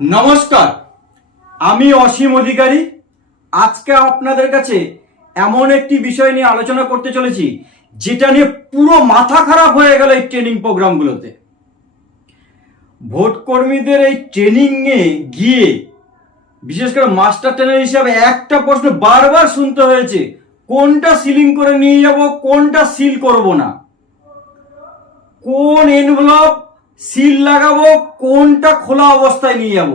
নমস্কার, আমি অসীম অধিকারী। আজকে আপনাদের কাছে এমন একটি বিষয় নিয়ে আলোচনা করতে চলেছি যেটা নিয়ে পুরো মাথা খারাপ হয়ে গেল এই ট্রেনিং প্রোগ্রামগুলোতে। ভোট কর্মীদের এই ট্রেনিংয়ে গিয়ে বিশেষ করে মাস্টার ট্রেনার হিসাবে একটা প্রশ্ন বারবার শুনতে হয়েছে, কোনটা সিলিং করে নিয়ে যাব, কোনটা সিল করব না, কোন এনভেলপ সিল লাগাবো, কোনটা খোলা অবস্থায় নিয়ে যাব।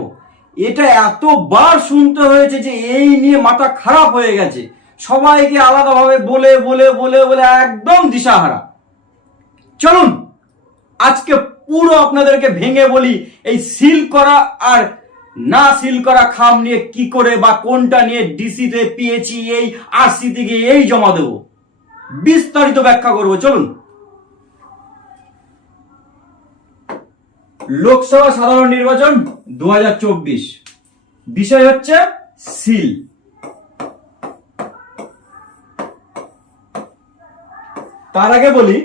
এটা এতবার শুনতে হয়েছে যে এই নিয়ে মাথা খারাপ হয়ে গেছে। সবাইকে আলাদাভাবে বলে বলে বলে বলে একদম দিশাহারা। চলুন আজকে পুরো আপনাদেরকে ভেঙে বলি এই সিল করা আর না সিল করা খাম নিয়ে কি করে বা কোনটা নিয়ে ডিসিতে পেয়েছি, এই আরসি থেকে এই জমা দেব, বিস্তারিত ব্যাখ্যা করব। চলুন। লোকসভা সাধারণ নির্বাচন 2024, বিষয় হচ্ছে সিল। তার আগে বলি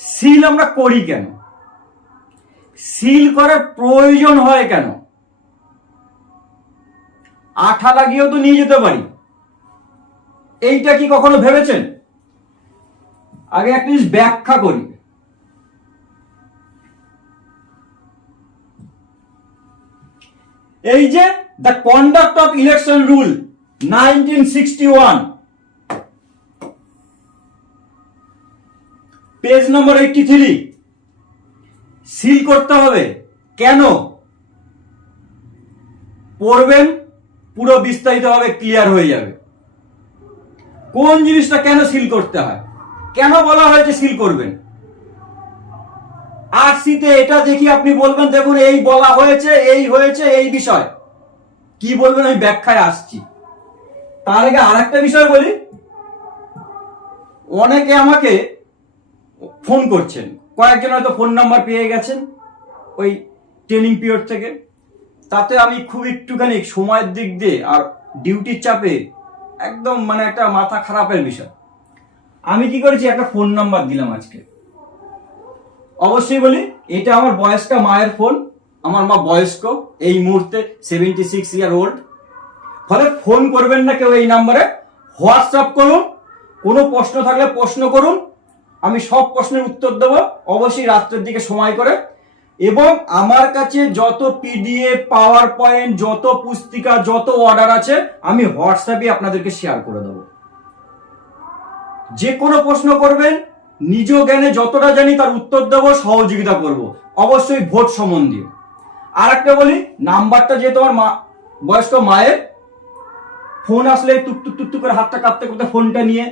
সিল আমরা করি কেন, সিল করার প্রয়োজন হয় কেন। আঠা লাগিয়েও তো নিয়ে যেতে পারি, এইটা কি কখনো ভেবেছেন? আগে একটা জিনিস ব্যাখ্যা করি। এই যে the conduct of election rule 1961, page number 83, seal করতে হবে কেন পড়বেন, পুরো বিস্তারিত ভাবে ক্লিয়ার হয়ে যাবে কোন জিনিসটা কেন সিল করতে হয়, কেন বলা হয়েছে সিল করবেন। আরসিতে এটা দেখি আপনি বলবেন দেখুন এই বলা হয়েছে, এই হয়েছে, এই বিষয় কি বলবেন আমি ব্যাখ্যায় আসছি। তার আগে আর একটা বিষয় বলি, অনেকে আমাকে ফোন করছেন, কয়েকজন হয়তো ফোন নাম্বার পেয়ে গেছেন ওই ট্রেনিং পিরিয়ড থেকে। তাতে আমি খুব একটুখানি সময়ের দিক দিয়ে আর ডিউটির চাপে একদম একটা মাথা খারাপের বিষয়। আমি কি করেছি, একটা ফোন নাম্বার দিলাম আজকে। অবশ্যই বলি এটা আমার বয়স্কা মায়ের ফোন, আমার মা বয়স্ক, এই মুহূর্তে 76 ইয়ার ওল্ড। ফলে ফোন করবেন না কেউ এই নাম্বারে, হোয়াটসঅ্যাপ করুন, কোনো প্রশ্ন থাকলে প্রশ্ন করুন, আমি সব প্রশ্নের উত্তর দেবো অবশ্যই রাত্রের দিকে সময় করে। এবং আমার কাছে যত পিডিএফ, পাওয়ার পয়েন্ট, যত পুস্তিকা, যত অর্ডার আছে আমি হোয়াটসঅ্যাপে আপনাদেরকে শেয়ার করে দেবো। যে কোনো প্রশ্ন করবেন, নিজ জ্ঞানে যতটা জানি তার উত্তর দেবো, সহযোগিতা করব, অবশ্যই ভোট সম্বন্ধীয়। আর একটা বলি, নাম্বারটা যেহেতু আমার মা বয়স্ক মায়ের, ফোন আসলে টুকটুক টুকটুক করে হাতটা কাঁপতে কাঁপতে ফোনটা নিয়ে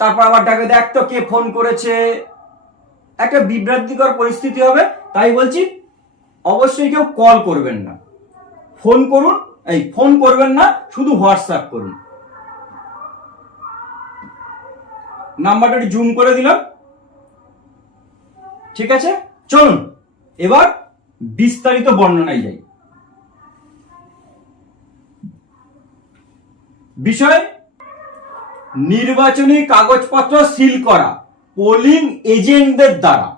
তারপর আবার ডাকে, দেখ তো কে ফোন করেছে, একটা বিভ্রান্তিকর পরিস্থিতি হবে। তাই বলছি অবশ্যই কেউ কল করবেন না, ফোন করুন, এই ফোন করবেন না, শুধু হোয়াটসঅ্যাপ করুন। নাম্বারটা জুম করে দিলাম, ঠিক আছে। চলুন এবার বিস্তারিত বর্ণনায় যাই। বিষয় নির্বাচনী কাগজপত্র সিল করা পোলিং এজেন্টদের দ্বারা।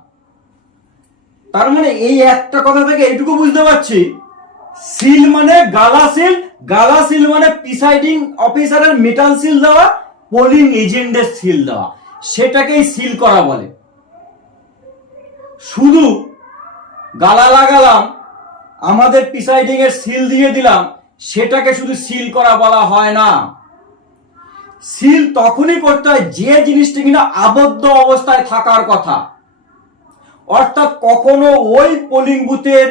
তার মানে এই একটা কথা থেকে এইটুকু বুঝতে পারছি, সিল মানে গালা সিল, গালা সিল মানে প্রিসাইডিং অফিসারের মেটাল সিল দেওয়া, পোলিং এজেন্টদের সিল দেওয়া, সেটাকেই সিল করা বলে। শুধু গালা লাগালাম, আমাদের প্রিসাইডিং এর সিল দিয়ে দিলাম, সেটাকে শুধু সিল করা বলা হয় না। সিল তখনই করতে হয় যে জিনিসটা কিনা আবদ্ধ অবস্থায় থাকার কথা। অর্থাৎ কখনো ওই পোলিং বুথের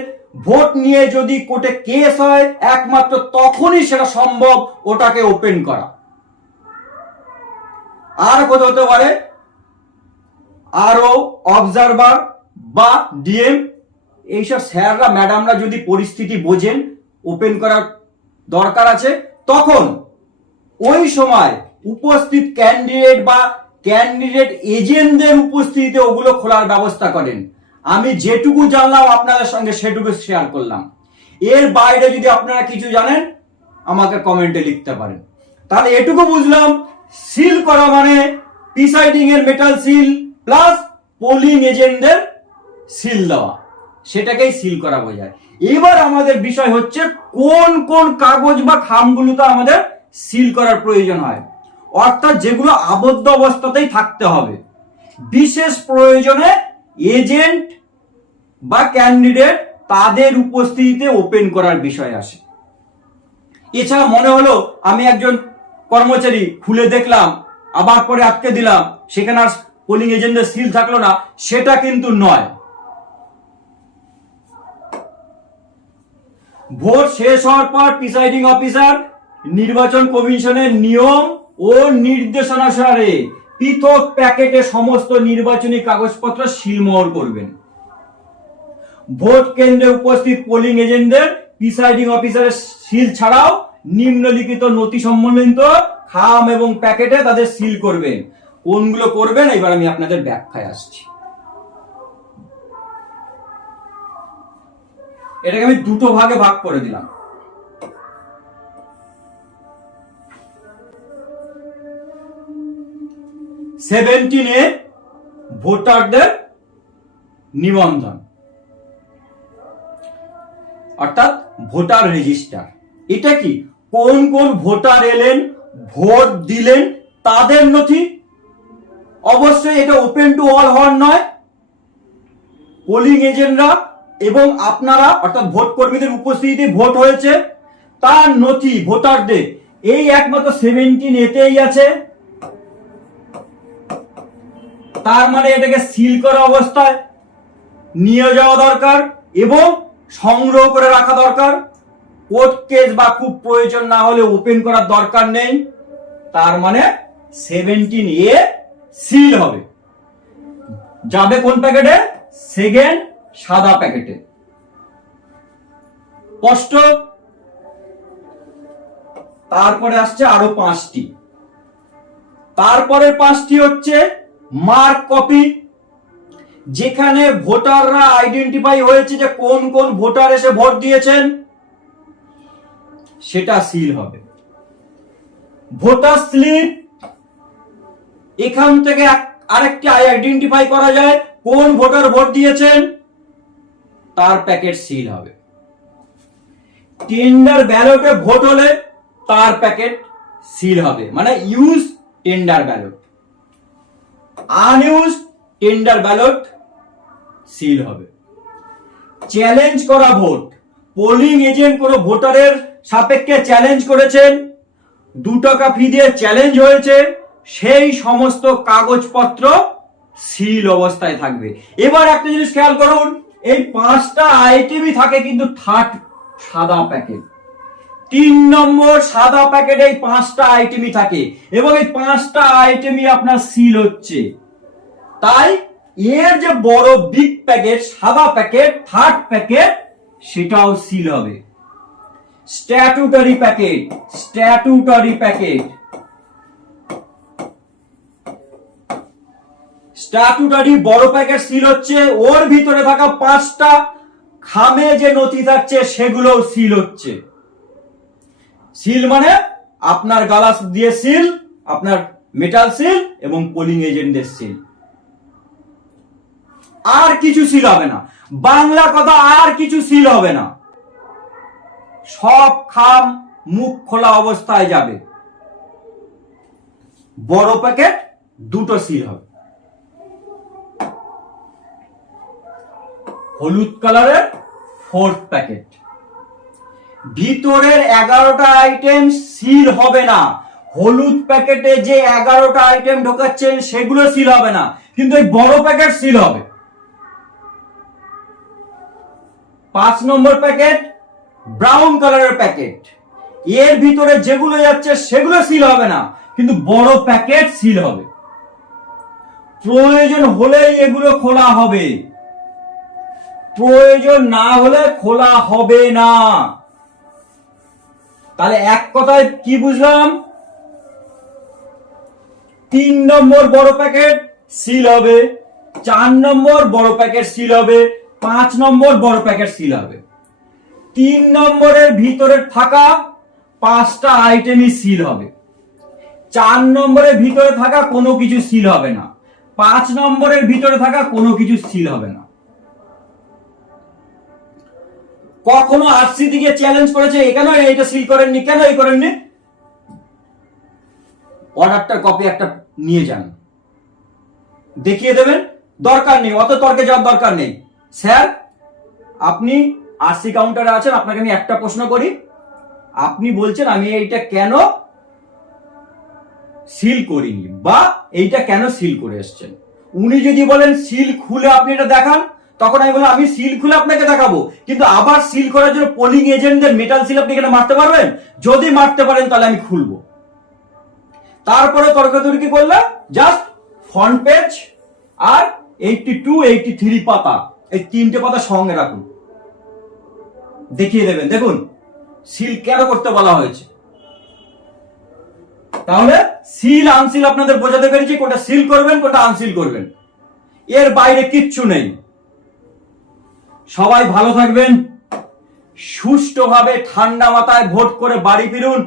ভোট নিয়ে যদি কোর্টে কেস হয়, একমাত্র তখনই সেটা সম্ভব ওটাকে ওপেন করা। আর কোথাও হতে পারে আরও অবজারভার বা ডিএম, এইসব স্যাররা ম্যাডামরা যদি পরিস্থিতি বোঝেন ওপেন করার দরকার আছে, তখন ওই সময় উপস্থিত ক্যান্ডিডেট বা ক্যান্ডিডেট এজেন্টদের উপস্থিতিতে ওগুলো খোলার ব্যবস্থা করেন। আমি যেটুকু জানলাম আপনাদের সঙ্গে সেটুকু শেয়ার করলাম। এর বাইরে যদি আপনারা কিছু জানেন আমাকে কমেন্টে লিখতে পারেন। তাহলে এটুকু বুঝলাম, সিল করা মানে প্রিসাইডিং এর মেটাল সিল প্লাস পোলিং এজেন্টদের সিল দেওয়া। সেটাকেই সিল করা বোঝায়। এবার আমাদের বিষয় হচ্ছে কোন কোন কাগজ বা খামগুলোতে আমাদের সিল করার প্রয়োজন হয়, অর্থাৎ যেগুলো আবদ্ধ অবস্থাতেই থাকতে হবে, বিশেষ প্রয়োজনে এজেন্ট বা ক্যান্ডিডেট তাদের উপস্থিতিতে ওপেন করার বিষয় আসে। এছাড়া মনে হলো আমি একজন কর্মচারী, খুলে দেখলাম আবার পরে আটকে দিলাম, সেখানে আর পোলিং এজেন্টের সিল থাকলো না, সেটা কিন্তু নয়। ভোট শেষ হওয়ার পর প্রিসাইডিং অফিসার নির্বাচন কমিশনের নিয়ম ও নির্দেশনা অনুসারে পৃথক প্যাকেটে সমস্ত নির্বাচনী কাগজপত্র সিলমোহর করবেন। ভোট কেন্দ্রে উপস্থিত পোলিং এজেন্টদের প্রিসাইডিং অফিসারের সিল ছাড়াও নিম্নলিখিত নথি সম্বলিত খাম এবং প্যাকেটে তাদের সিল করবেন। কোনগুলো করবেন এবার আমি আপনাদের ব্যাখ্যায় আসছি। এটাকে আমি দুটো ভাগে ভাগ করে দিলাম। সেভেন্টিনে ভোটারদের নিবন্ধন অর্থাৎ ভোটার রেজিস্টার। এটা কি, কোন কোন ভোটার এলেন, ভোট দিলেন, তাদের নথি। অবশ্যই এটা ওপেন টু অল হওয়ার নয়, পোলিং এজেন্টরা এবং আপনারা অর্থাৎ ভোট কর্মীদের উপস্থিতিতে ভোট হয়েছে তার নথি ভোটারদের এই একমাত্র 17 এতেই আছে। তার মানে এটাকে সিল করা অবস্থায় নিয়ে যাওয়া দরকার এবং সংগ্রহ করে রাখা দরকার। কোর্ট কেস বা খুব প্রয়োজন না হলে ওপেন করার দরকার নেই। তার মানে 17A সিল হবে, যাবে কোন প্যাকেটে, সেকেন্ড সাদা প্যাকেটে। স্পষ্ট? তারপরে আসছে আরো 5টি। তারপরে 5টি হচ্ছে মার্ক কপি, যেখানে ভোটাররা আইডেন্টিফাই হয়েছে যে কোন কোন ভোটার এসে ভোট দিয়েছেন, সেটা সিল হবে। ভোটার স্লিপ, এখান থেকে আরেকটি আইডেন্টিফাই করা যায় কোন ভোটার ভোট দিয়েছেন, তার প্যাকেট সিল হবে। টেন্ডার ব্যালটে ভোট হলে তার প্যাকেট সিল হবে, মানে use tender ballot. আনইউজ tender ballot seal হবে। চ্যালেঞ্জ করা ভোট, পোলিং এজেন্ট কোন ভোটারের সাপেক্ষে চ্যালেঞ্জ করেছেন, 2 টাকা ফি দিয়ে চ্যালেঞ্জ হয়েছে, সেই সমস্ত কাগজপত্র সিল অবস্থায় থাকবে। এবার একটা জিনিস খেয়াল করুন, এই 5টা আইটেমই থাকে কিন্তু থার্ড সাদা প্যাকেট। 3 নম্বর সাদা প্যাকেটে এই 5টা আইটেমই থাকে এবং এই 5টা আইটেমই আপনার সিল হচ্ছে। তাই এর যে বড় বিগ প্যাকেট সাদা প্যাকেট থার্ড প্যাকেট, সেটাও সিল হবে। Statutory packet, statutory packet, statutory বড় প্যাকেট সিল হচ্ছে। ওর ভিতরে থাকা 5টা খামে যে নথি থাকছে সেগুলো সিল হচ্ছে। সিল মানে আপনার গ্লাস দিয়ে সিল, আপনার মেটাল সিল এবং পোলিং এজেন্টদের সিল। আর কিছু সিল হবে না, বাংলা কথা আর কিছু সিল হবে না। সব খাম মুখ খোলা অবস্থায় যাবে। বড় প্যাকেট 2টো সিল হবে। হলুদ কালারের 4th প্যাকেট, ভিতরের 11টা আইটেম সিল হবে না। হলুদ প্যাকেটে যে 11টা আইটেম ঢোকাচ্ছেন সেগুলো সিল হবে না, কিন্তু এই বড় প্যাকেট সিল হবে। 5 নম্বর প্যাকেট ব্রাউন কালারের প্যাকেট, এর ভিতরে যেগুলো যাচ্ছে সেগুলো সিল হবে না, কিন্তু বড় প্যাকেট সিল হবে। প্রয়োজন হলেই এগুলো খোলা হবে, প্রয়োজন না হলে খোলা হবে না। তাহলে এক কথায় কি বুঝলাম, 3 নম্বর বড় প্যাকেট সিল হবে, 4 নম্বর বড় প্যাকেট সিল হবে, 5 নম্বর বড় প্যাকেট সিল হবে। 3 নম্বরের ভিতরে থাকা 5টা আইটেমই সিল হবে। 4 নম্বরের ভিতরে থাকা কোনো কিছু সিল হবে না। 5 নম্বরের ভিতরে থাকা কোনো কিছু সিল হবে না। কখনো আরসি দিকে চ্যালেঞ্জ করেছে কেন এইটা সিল করেননি, কেন এই করেননি? অর্ডারটার কপি একটা নিয়ে যান, দেখিয়ে দেবেন। দরকার নেই, অত তর্কে যাওয়ার দরকার নেই। স্যার, আপনি আরসি কাউন্টারে আছেন, আপনাকে আমি একটা প্রশ্ন করি। আপনি বলছেন আমি এইটা কেন সিল করিনি বা এইটা কেন সিল করে এসছেন। উনি যদি বলেন সিল খুলে আপনি এটা দেখান, তখন আমি বললাম আমি সিল খুলে আপনাকে দেখাবো, কিন্তু আবার সিল করার জন্য পোলিং এজেন্টদের মেটাল সিল আপনি এখানে মারতে পারবেন? যদি মারতে পারেন তাহলে আমি খুলবো। তারপরে তর্কাতর্কি করলে জাস্ট ফ্রন্ট পেজ আর 82, 83 পাতা, এই 3টে পাতা সঙ্গে রাখুন, দেখিয়ে দেবেন। দেখুন সিল কেন করতে বলা হয়েছে। তাহলে সিল আনসিল আপনাদের বোঝাতে পেরেছি, কোনটা সিল করবেন কোনটা আনসিল করবেন, এর বাইরে কিচ্ছু নেই। সবাই ভালো থাকবেন, সুষ্ঠুভাবে ঠান্ডা মাথায় ভোট করে বাড়ি ফিরুন,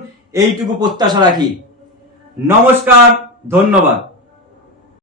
এইটুকু প্রত্যাশা রাখি। নমস্কার, ধন্যবাদ।